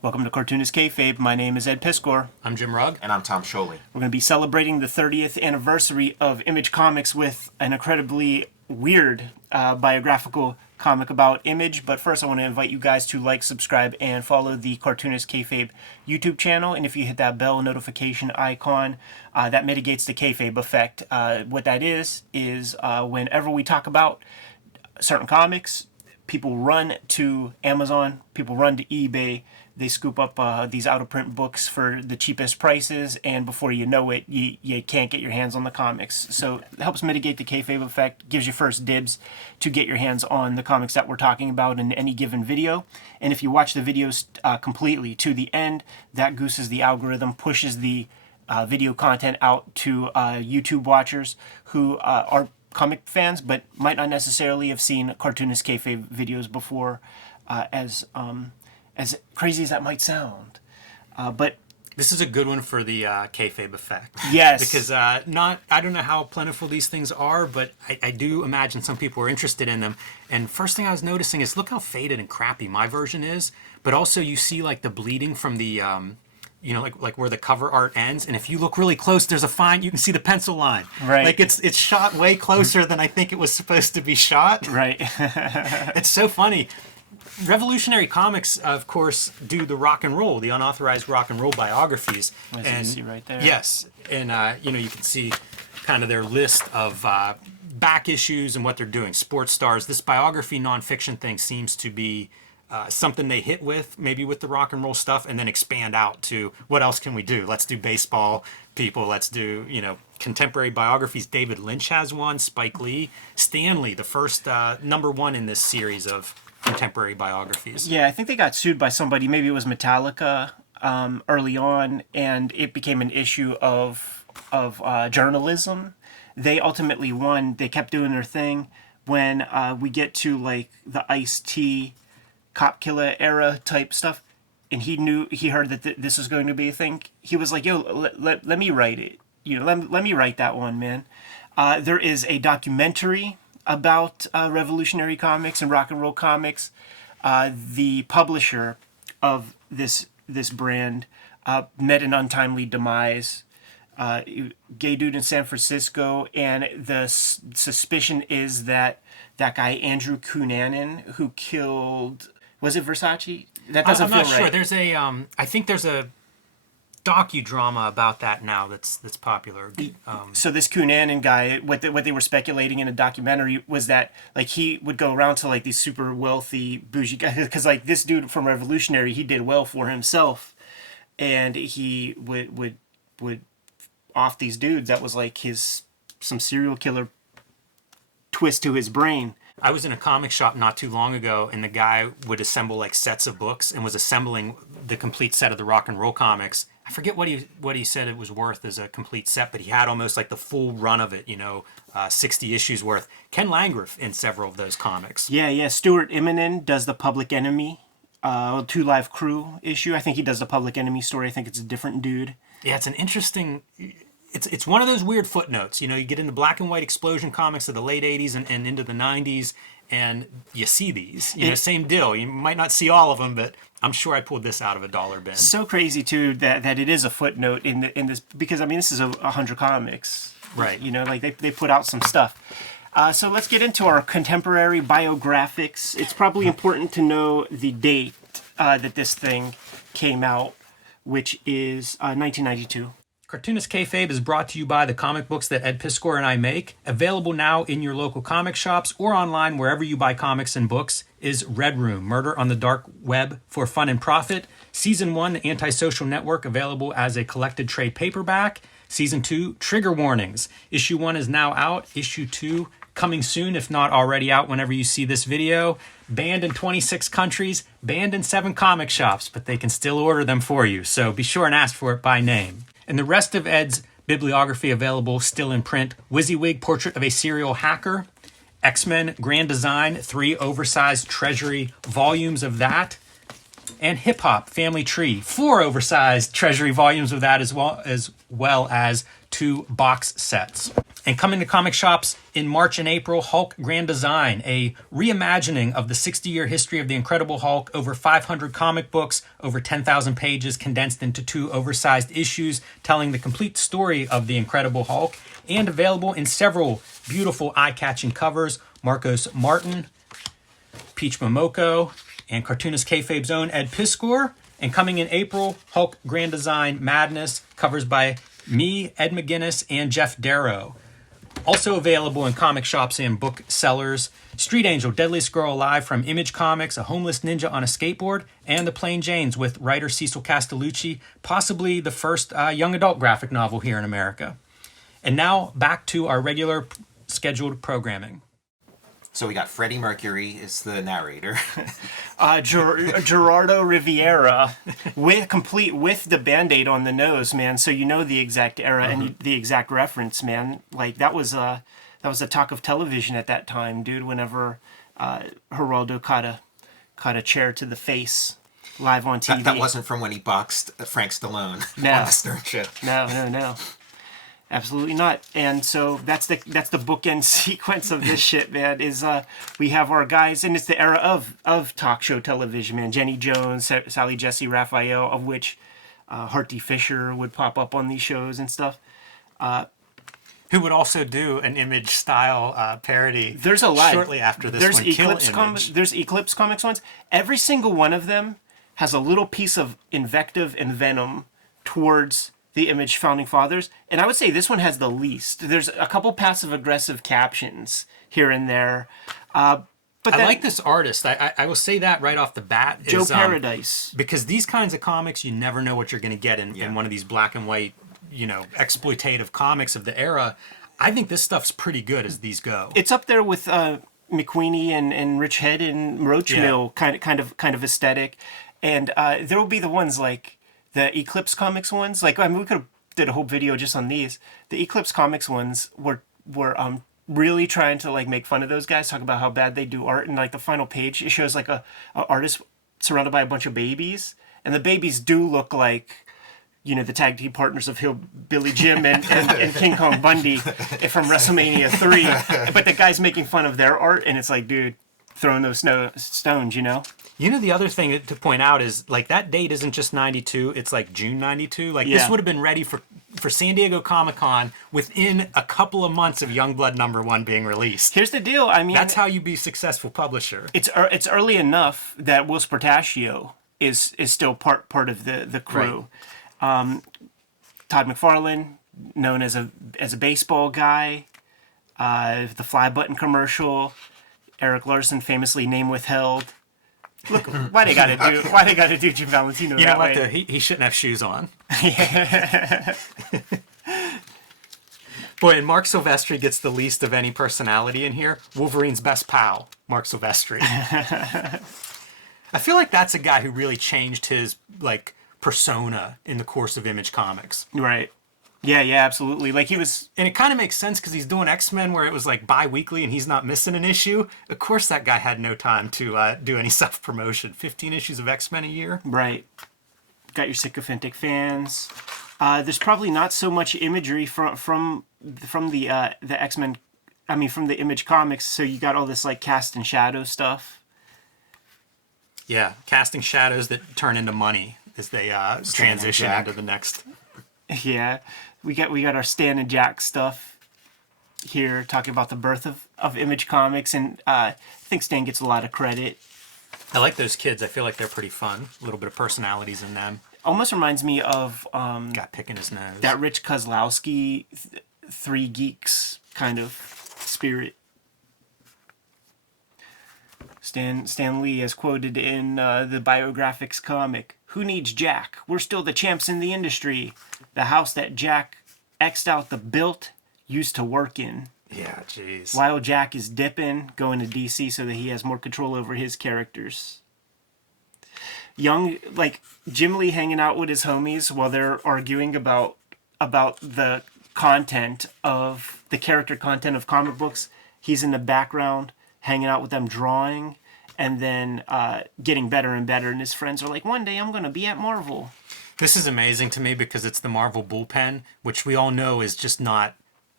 Welcome to Cartoonist Kayfabe. My name is Ed Piskor. I'm Jim Rugg. And I'm Tom Scholey. We're going to be celebrating the 30th anniversary of Image Comics with an incredibly weird biographical comic about Image. But first, I want to invite you guys to like, subscribe, and follow the Cartoonist Kayfabe YouTube channel. And if you hit that bell notification icon, that mitigates the Kayfabe effect. What that is whenever we talk about certain comics, people run to Amazon, people run to eBay, they scoop up these out-of-print books for the cheapest prices, and before you know it, you can't get your hands on the comics. So it helps mitigate the kayfabe effect, gives you first dibs to get your hands on the comics that we're talking about in any given video. And if you watch the videos completely to the end, that gooses the algorithm, pushes the video content out to YouTube watchers who are comic fans but might not necessarily have seen Cartoonist Kayfabe videos before, as crazy as that might sound. But this is a good one for the kayfabe effect. Yes. Because I don't know how plentiful these things are, but I do imagine some people are interested in them. And first thing I was noticing is look how faded and crappy my version is, but also you see like the bleeding from the like where the cover art ends, and if you look really close, there's you can see the pencil line. Right. Like it's shot way closer than I think it was supposed to be shot. Right. It's so funny. Revolutionary Comics, of course, do the the unauthorized rock and roll biographies. As you see right there. Yes, and you can see kind of their list of back issues and what they're doing. Sports stars. This biography nonfiction thing seems to be something they hit with, maybe with the rock and roll stuff, and then expand out to what else can we do? Let's do baseball people. Let's do contemporary biographies. David Lynch has one. Spike Lee, Stan Lee, the first #1 in this series of contemporary biographies. Yeah, I think they got sued by somebody. Maybe it was Metallica early on, and it became an issue of journalism. They ultimately won. They kept doing their thing. When we get to like the Ice-T cop killer era type stuff, and he heard that this was going to be a thing, he was like, yo, let me write it. Let me write that one, man. There is a documentary about revolutionary comics and rock and roll comics. The publisher of this brand met an untimely demise. Gay dude in San Francisco, and the suspicion is that guy Andrew Cunanan, who killed, was it Versace? That doesn't feel right. I'm not sure. There's I think there's a docudrama about that now that's popular. So this Cunanan guy, what they were speculating in a documentary was that like he would go around to like these super wealthy bougie guys, because like this dude from Revolutionary, he did well for himself, and he would off these dudes. That was like some serial killer twist to his brain. I was in a comic shop not too long ago, and the guy would assemble like sets of books and was assembling the complete set of the rock and roll comics. I forget what he said it was worth as a complete set, but he had almost like the full run of it, 60 issues worth. Ken Landgraf in several of those comics. Yeah. Stuart Immonen does the Public Enemy 2 Live Crew issue. I think he does the Public Enemy story. I think it's a different dude. Yeah, it's an interesting... It's one of those weird footnotes. You get into black and white explosion comics of the late 80s and into the 90s, and you see these. Same deal. You might not see all of them, but I'm sure I pulled this out of a dollar bin. So crazy, too, that it is a footnote in this, because, I mean, this is 100 comics. Right. Like they put out some stuff. So let's get into our contemporary biographics. It's probably important to know the date that this thing came out, which is 1992. Cartoonist Kayfabe is brought to you by the comic books that Ed Piskor and I make. Available now in your local comic shops or online wherever you buy comics and books is Red Room, Murder on the Dark Web for Fun and Profit. Season 1, The Antisocial Network, available as a collected trade paperback. Season 2, Trigger Warnings. Issue 1 is now out. Issue 2 coming soon, if not already out whenever you see this video. Banned in 26 countries, banned in 7 comic shops, but they can still order them for you, so be sure and ask for it by name. And the rest of Ed's bibliography available still in print. WYSIWYG, Portrait of a Serial Hacker. XMen, Grand Design, 3 oversized Treasury volumes of that. And Hip Hop, Family Tree, 4 oversized Treasury volumes of that, as well as 2 box sets. And coming to comic shops in March and April, Hulk Grand Design, a reimagining of the 60-year history of the Incredible Hulk, over 500 comic books, over 10,000 pages condensed into 2 oversized issues, telling the complete story of the Incredible Hulk, and available in several beautiful eye-catching covers. Marcos Martin, Peach Momoko, and cartoonist Kayfabe's own Ed Piskor. And coming in April, Hulk Grand Design Madness, covers by me, Ed McGuinness, and Jeff Darrow. Also available in comic shops and booksellers, Street Angel, Deadliest Girl Alive from Image Comics, a homeless ninja on a skateboard, and The Plain Janes with writer Cecil Castellucci, possibly the first young adult graphic novel here in America. And now back to our regular scheduled programming. So we got Freddie Mercury is the narrator. Gerardo Riviera, complete with the Band-Aid on the nose, man. So you know the exact era and the exact reference, man. Like that was the talk of television at that time, dude. Whenever Geraldo caught a chair to the face live on TV. That wasn't from when he boxed Frank Stallone on the Stern Show. No. Absolutely not. And so that's the bookend sequence of this shit, man. Is we have our guys, and it's the era of talk show television, man. Jenny Jones, Sally Jesse Raphael, of which Harty Fisher would pop up on these shows and stuff. Who would also do an Image style parody? There's a lot shortly after this. There's one. There's Eclipse Comics ones. Every single one of them has a little piece of invective and venom towards the Image founding fathers, and I would say this one has the least. There's a couple passive-aggressive captions here and there. But I like this artist. I will say that right off the bat. Joe Paradise. Because these kinds of comics, you never know what you're going to get in one of these black and white, exploitative comics of the era. I think this stuff's pretty good as these go. It's up there with McQueenie and Rich Head and Roach Mill kind of aesthetic, and there will be the ones like the Eclipse Comics ones. Like, I mean, we could have did a whole video just on these. The Eclipse Comics ones were really trying to like make fun of those guys, talk about how bad they do art. And like the final page, it shows like a artist surrounded by a bunch of babies, and the babies do look like, the tag team partners of Hillbilly Jim and King Kong Bundy from WrestleMania 3. But the guy's making fun of their art, and it's like, dude, throwing those stones, The other thing to point out is, like, that date isn't just 92, it's like June 92. Like, this would have been ready for San Diego Comic-Con within a couple of months of Youngblood #1 being released. Here's the deal. I mean, that's how you be a successful publisher. It's early enough that Will Spartaccio is still part of the crew. Right. Todd McFarlane, known as a baseball guy, the Fly Button commercial. Eric Larson, famously name withheld. Look, why they gotta do Jim Valentino that way? He shouldn't have shoes on. Boy, and Mark Silvestri gets the least of any personality in here. Wolverine's best pal, Mark Silvestri. I feel like that's a guy who really changed his persona in the course of Image Comics. Right. Yeah, absolutely. Like he was, and it kind of makes sense because he's doing X-Men where it was like bi-weekly and he's not missing an issue. Of course, that guy had no time to do any self-promotion. 15 issues of X-Men a year. Right. Got your sycophantic fans. There's probably not so much imagery from the X-Men. I mean, from the Image Comics. So you got all this like cast and shadow stuff. Yeah, casting shadows that turn into money as they transition into the next. Yeah. We got our Stan and Jack stuff here, talking about the birth of Image Comics, and I think Stan gets a lot of credit. I like those kids. I feel like they're pretty fun. A little bit of personalities in them. Almost reminds me of got picking his nose. That Rich Kozlowski, Three Geeks kind of spirit. Stan Lee is quoted in the Biographics comic. Who needs Jack? We're still the champs in the industry. The house that Jack X'd out the built used to work in. Yeah, jeez. While Jack is dipping, going to DC so that he has more control over his characters. Young, like Jim Lee hanging out with his homies while they're arguing about the content of the character content of comic books. He's in the background hanging out with them drawing, and then getting better and better. And his friends are like, one day I'm going to be at Marvel. This is amazing to me because it's the Marvel bullpen, which we all know is just not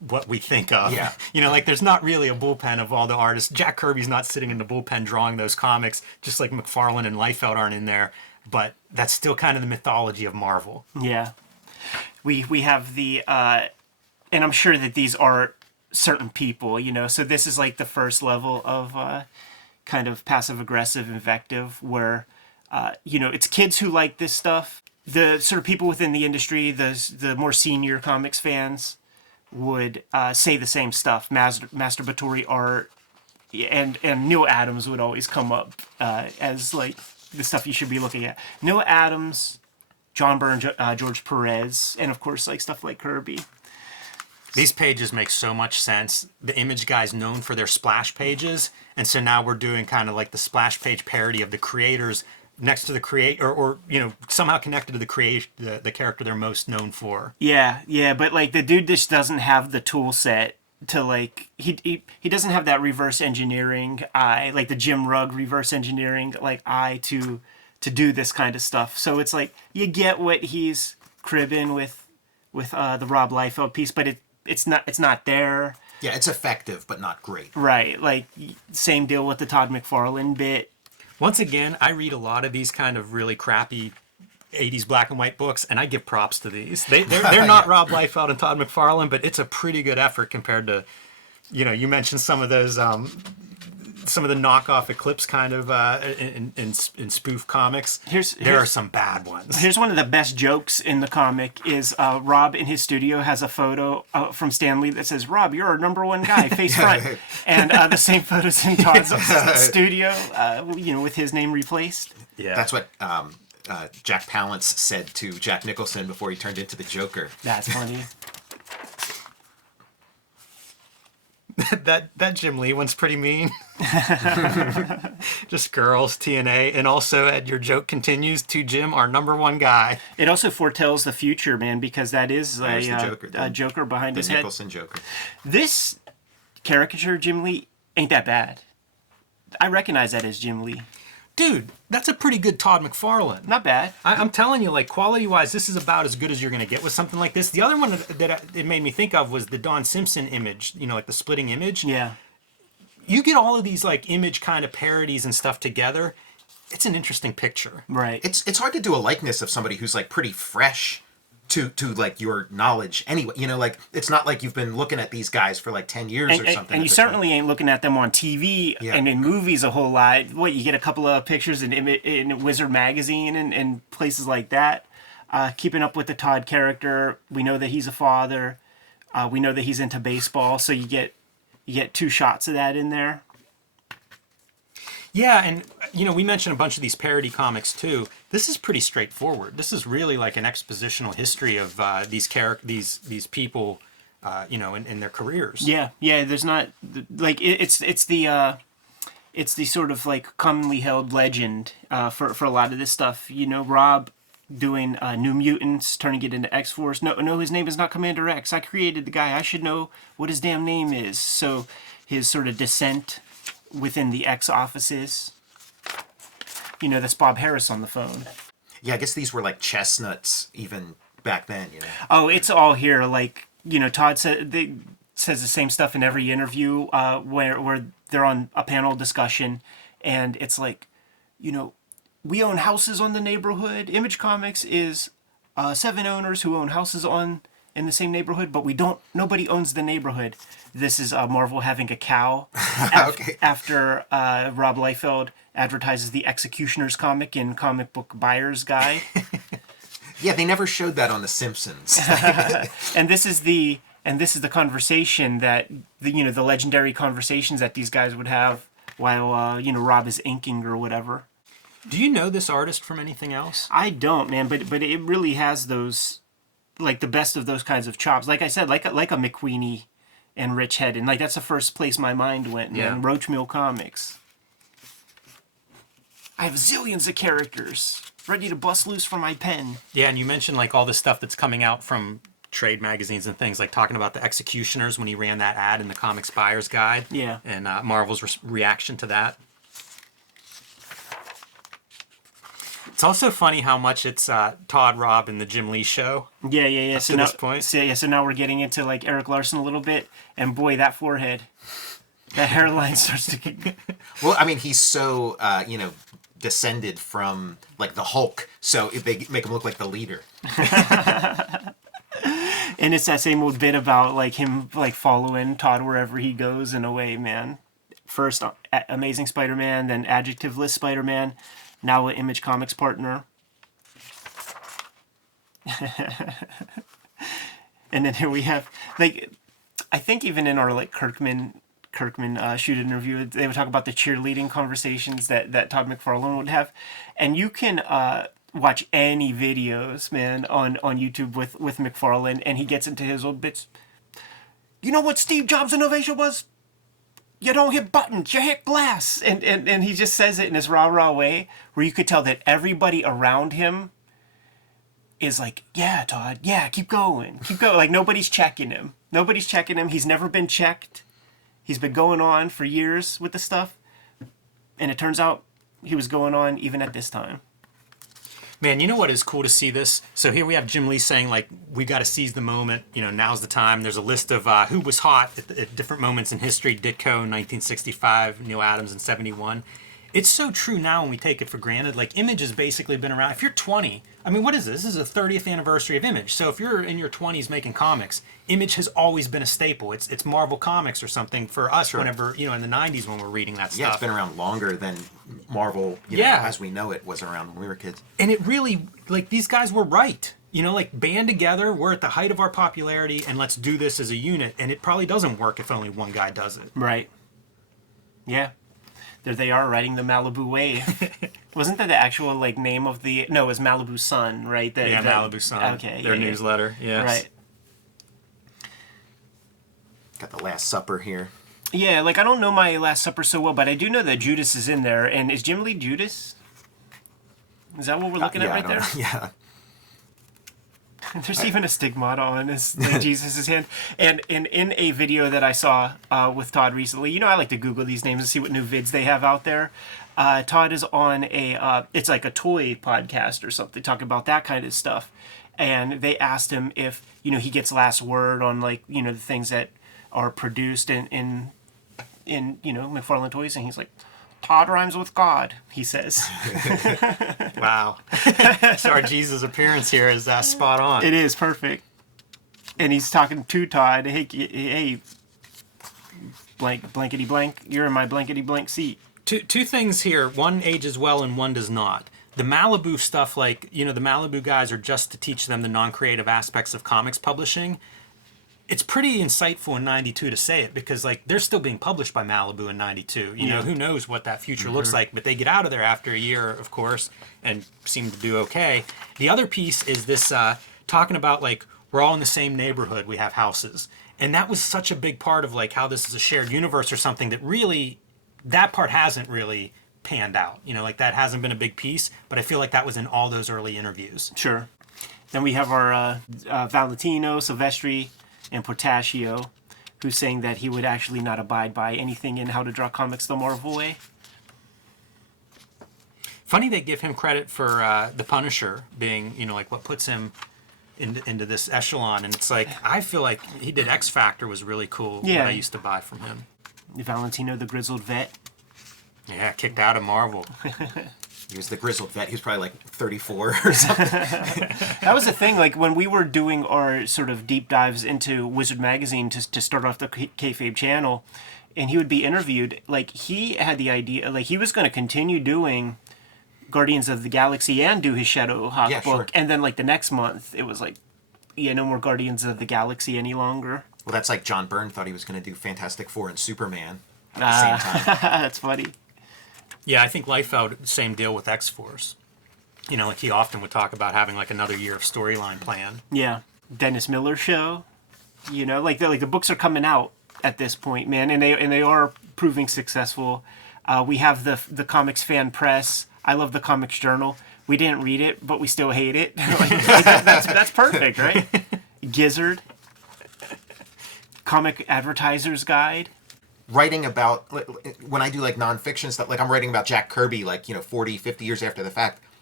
what we think of. Yeah. Like there's not really a bullpen of all the artists. Jack Kirby's not sitting in the bullpen drawing those comics, just like McFarlane and Liefeld aren't in there. But that's still kind of the mythology of Marvel. Yeah. We have the, and I'm sure that these are certain people, so this is like the first level of kind of passive-aggressive invective where, it's kids who like this stuff. The sort of people within the industry, the more senior comics fans, would say the same stuff. Masturbatory art, and Neil Adams would always come up as like the stuff you should be looking at. Neil Adams, John Byrne, George Perez, and of course like stuff like Kirby. These pages make so much sense. The Image guy's known for their splash pages, and so now we're doing kind of like the splash page parody of the creators next to the creator, or somehow connected to the character they're most known for. Yeah, but like the dude just doesn't have the tool set to like he doesn't have that reverse engineering eye, like the Jim Rugg reverse engineering like eye to do this kind of stuff. So it's like you get what he's cribbing with the Rob Liefeld piece, but it's not there. Yeah, it's effective, but not great. Right, like same deal with the Todd McFarlane bit. Once again, I read a lot of these kind of really crappy 80s black and white books, and I give props to these. They're not Rob Liefeld and Todd McFarlane, but it's a pretty good effort compared to, you mentioned some of those, some of the knockoff Eclipse kind of in spoof comics. There are some bad ones. Here's one of the best jokes in the comic is Rob in his studio has a photo from Stan Lee that says, "Rob, you're our #1 guy, face front." And the same photo's in Todd's studio, with his name replaced. Yeah. That's what Jack Palance said to Jack Nicholson before he turned into the Joker. That's funny. That Jim Lee one's pretty mean. Just girls, TNA, and also Ed, your joke continues to Jim, our #1 guy. It also foretells the future, man, because that is a Joker behind his head. The Nicholson Joker. This caricature, Jim Lee, ain't that bad. I recognize that as Jim Lee. Dude, that's a pretty good Todd McFarlane. Not bad. I'm telling you, like, quality-wise, this is about as good as you're going to get with something like this. The other one that it made me think of was the Don Simpson image, like the splitting image. Yeah. You get all of these, like, Image kind of parodies and stuff together. It's an interesting picture. Right. It's hard to do a likeness of somebody who's, like, pretty fresh to like your knowledge anyway. Like it's not like you've been looking at these guys for like 10 years or something. And you certainly ain't looking at them on TV and in movies a whole lot. What, you get a couple of pictures in Wizard Magazine and places like that. Keeping up with the Todd character, we know that he's a father. We know that he's into baseball, so you get 2 shots of that in there. Yeah, and we mentioned a bunch of these parody comics too. This is pretty straightforward. This is really like an expositional history of these people, in their careers. Yeah. There's not like it's the sort of like commonly held legend for a lot of this stuff. Rob doing New Mutants, turning it into X-Force. No, his name is not Commander X. I created the guy. I should know what his damn name is. So his sort of descent within the X offices. That's Bob Harris on the phone. Yeah, I guess these were like chestnuts even back then, Oh, it's all here. Like, Todd says the same stuff in every interview where they're on a panel discussion, and it's like, we own houses on the neighborhood. Image Comics is 7 owners who own houses in the same neighborhood, but nobody owns the neighborhood. This is Marvel having a cow after Rob Liefeld advertises the Executioner's comic in Comic Book Buyer's Guide. Yeah, they never showed that on The Simpsons. And this is the conversation that the legendary conversations that these guys would have while Rob is inking or whatever. Do you know this artist from anything else? I don't, man, but it really has those, like, the best of those kinds of chops. Like I said, like a McQueenie and Rich Head, and like that's the first place my mind went. Yeah. Man. Roach Mill Comics. I have zillions of characters ready to bust loose from my pen. Yeah, and you mentioned like all the stuff that's coming out from trade magazines and things, like talking about the Executioners when he ran that ad in the Comics Buyer's Guide. Yeah. And Marvel's reaction to that. It's also funny how much it's Todd, Rob, and the Jim Lee show. Yeah. To this point. So now we're getting into like Eric Larson a little bit, and boy, that forehead, that hairline starts to. Well, I mean, he's so descended from like the Hulk, so they make him look like the leader. And it's that same old bit about like him like following Todd wherever he goes in a way, man. First Amazing Spider-Man, then adjectiveless Spider-Man, now an Image Comics partner. And then here we have like, I think even in our like Kirkman shoot interview, they would talk about the cheerleading conversations that Todd McFarlane would have, and you can watch any videos, man, on YouTube with McFarlane, and he gets into his old bits. You know what Steve Jobs' innovation was? You don't hit buttons, you hit glass. And he just says it in this rah-rah way where you could tell that everybody around him is like, yeah, Todd, yeah, keep going. Like, nobody's checking him. He's never been checked. He's been going on for years with the stuff. And it turns out he was going on even at this time. Man, you know what is cool to see this? So here we have Jim Lee saying, like, we got to seize the moment. Now's the time. There's a list of who was hot at different moments in history. Ditko in 1965, Neil Adams in 71. It's so true now when we take it for granted. Like, Image has basically been around. If you're 20, I mean, what is this? This is the 30th anniversary of Image. So if you're in your 20s making comics, Image has always been a staple. It's Marvel Comics or something for us. Sure. Whenever, in the 90s when we're reading that stuff. Yeah, it's been around longer than Marvel, as we know it, was around when we were kids. And it really, like, these guys were right. Like, band together, we're at the height of our popularity, and let's do this as a unit. And it probably doesn't work if only one guy does it. Right. Yeah. There they are riding the Malibu Way. Wasn't that the actual like name of the? No, it was Malibu Sun, right? Malibu Sun. Okay. Their newsletter. Yes. Right. Got the Last Supper here. Yeah, like I don't know my Last Supper so well, but I do know that Judas is in there. And is Jim Lee Judas? Is that what we're looking at right there? Yeah. There's even a stigmata on his like, Jesus' hand. And in a video that I saw with Todd recently, I like to Google these names and see what new vids they have out there. Todd is on it's like a toy podcast or something, talking about that kind of stuff. And they asked him if, he gets last word on like, the things that are produced in McFarlane Toys. And he's like, Todd rhymes with God, he says. Wow. So our Jesus appearance here is spot on. It is perfect. And he's talking to Todd. Hey, blankety blank, you're in my blankety blank seat. Two things here. One ages well and one does not. The Malibu stuff, like, the Malibu guys are just to teach them the non-creative aspects of comics publishing. It's pretty insightful in 92 to say it because, like, they're still being published by Malibu in 92. You know, who knows what that future looks like, but they get out of there after a year, of course, and seem to do okay. The other piece is this talking about, like, we're all in the same neighborhood, we have houses. And that was such a big part of, like, how this is a shared universe or something that really, that part hasn't really panned out. Like, that hasn't been a big piece, but I feel like that was in all those early interviews. Sure. Then we have our Valentino, Silvestri, and Portaccio, who's saying that he would actually not abide by anything in How to Draw Comics the Marvel Way. Funny they give him credit for the Punisher being, like what puts him into this echelon. And it's like, I feel like he did X Factor was really cool. Yeah. What I used to buy from him. Valentino, the grizzled vet. Yeah, kicked out of Marvel. He was the grizzled vet. He was probably like 34 or something. That was the thing, like when we were doing our sort of deep dives into Wizard Magazine to start off the Kayfabe channel, and he would be interviewed, like he had the idea, like he was going to continue doing Guardians of the Galaxy and do his Shadowhawk book, sure. And then like the next month, it was like, yeah, no more Guardians of the Galaxy any longer. Well, that's like John Byrne thought he was going to do Fantastic Four and Superman at the same time. That's funny. Yeah, I think Liefeld, same deal with X-Force. Like he often would talk about having like another year of storyline plan. Yeah. Dennis Miller show. Like the books are coming out at this point, man, and they are proving successful. We have the Comics Fan Press. I love the Comics Journal. We didn't read it, but we still hate it. That's perfect, right? Gizzard. Comic Advertiser's Guide. Writing about, when I do like nonfiction stuff, like I'm writing about Jack Kirby, like, 40, 50 years after the fact,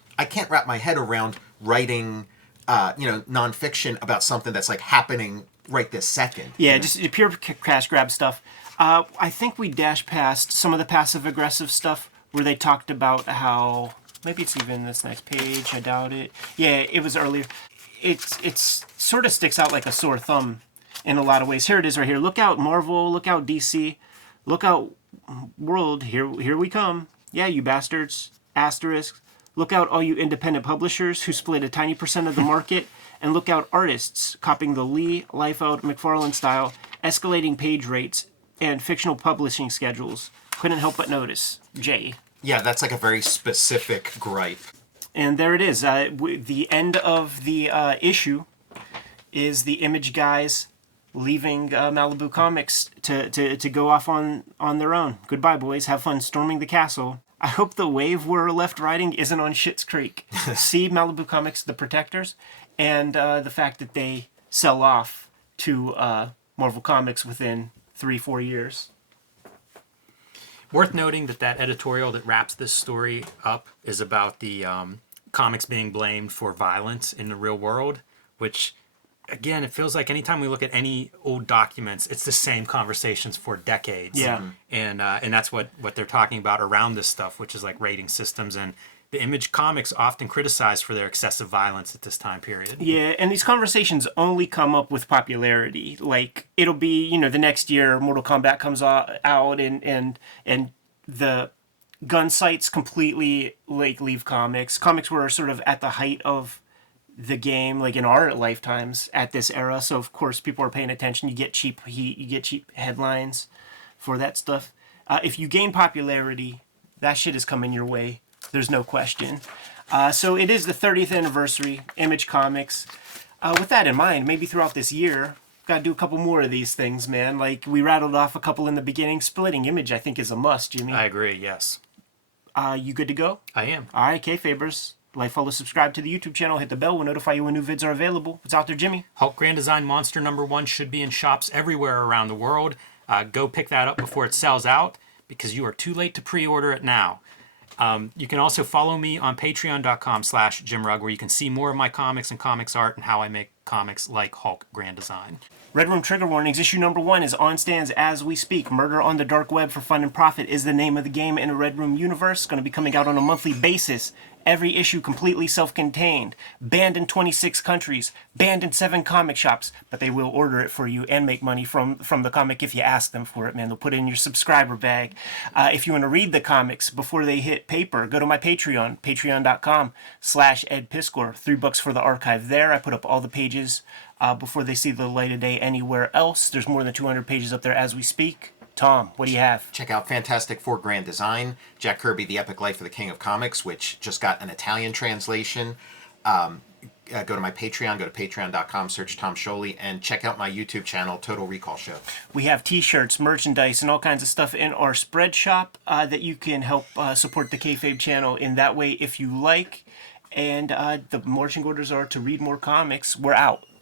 I can't wrap my head around writing, nonfiction about something that's like happening right this second. Yeah, just pure cash grab stuff. I think we dashed past some of the passive aggressive stuff where they talked about how maybe it's even this next page. I doubt it. Yeah, it was earlier. It's sort of sticks out like a sore thumb in a lot of ways. Here it is right here. Look out, Marvel. Look out, DC. Look out, World. Here we come. Yeah, you bastards. Asterisk. Look out, all you independent publishers who split a tiny percent of the market. And look out, artists copying the Lee, Liefeld, McFarlane style, escalating page rates, and fictional publishing schedules. Couldn't help but notice. Jay. Yeah, that's like a very specific gripe. And there it is. The end of the issue is the Image guys leaving Malibu Comics to go off on their own. Goodbye, boys. Have fun storming the castle. I hope the wave we're left riding isn't on Schitt's Creek. See Malibu Comics, the protectors, and the fact that they sell off to Marvel Comics within 3-4 years. Worth noting that editorial that wraps this story up is about the comics being blamed for violence in the real world, which, again, it feels like anytime we look at any old documents, it's the same conversations for decades. Yeah. And that's what they're talking about around this stuff, which is like rating systems. And the Image comics often criticized for their excessive violence at this time period. Yeah, and these conversations only come up with popularity. Like, it'll be, the next year Mortal Kombat comes out and the gun sites completely leave comics. Comics were sort of at the height of the game, like in our lifetimes at this era. So of course people are paying attention. You get cheap heat, you get cheap headlines for that stuff. If you gain popularity, that shit is coming your way. There's no question. So it is the 30th anniversary, Image Comics. With that in mind, maybe throughout this year, gotta do a couple more of these things, man. Like, we rattled off a couple in the beginning. Splitting Image, I think, is a must, Jimmy. I agree, yes. You good to go? I am. All right, Kayfabers. Like, follow, subscribe to the YouTube channel, hit the bell, we'll notify you when new vids are available. What's out there, Jimmy? Hulk Grand Design Monster #1 should be in shops everywhere around the world. Go pick that up before it sells out, because you are too late to pre-order it now. You can also follow me on patreon.com/JimRugg, where you can see more of my comics and comics art and how I make comics like Hulk Grand Design. Red Room Trigger Warnings, issue #1 is on stands as we speak. Murder on the Dark Web for Fun and Profit is the name of the game in a Red Room universe. Going to be coming out on a monthly basis. Every issue completely self-contained. Banned in 26 countries. Banned in 7 comic shops. But they will order it for you and make money from the comic if you ask them for it, man. They'll put it in your subscriber bag. If you want to read the comics before they hit paper, go to my Patreon, patreon.com/EdPiskor. $3 for the archive there. I put up all the pages before they see the light of day anywhere else. There's more than 200 pages up there as we speak. Tom, what do you have? Check out Fantastic Four Grand Design, Jack Kirby, The Epic Life of the King of Comics, which just got an Italian translation. Go to my Patreon, go to patreon.com, search Tom Sholey, and check out my YouTube channel, Total Recall Show. We have t-shirts, merchandise, and all kinds of stuff in our spread shop that you can help support the Kayfabe channel in that way if you like. And the marching orders are to read more comics. We're out.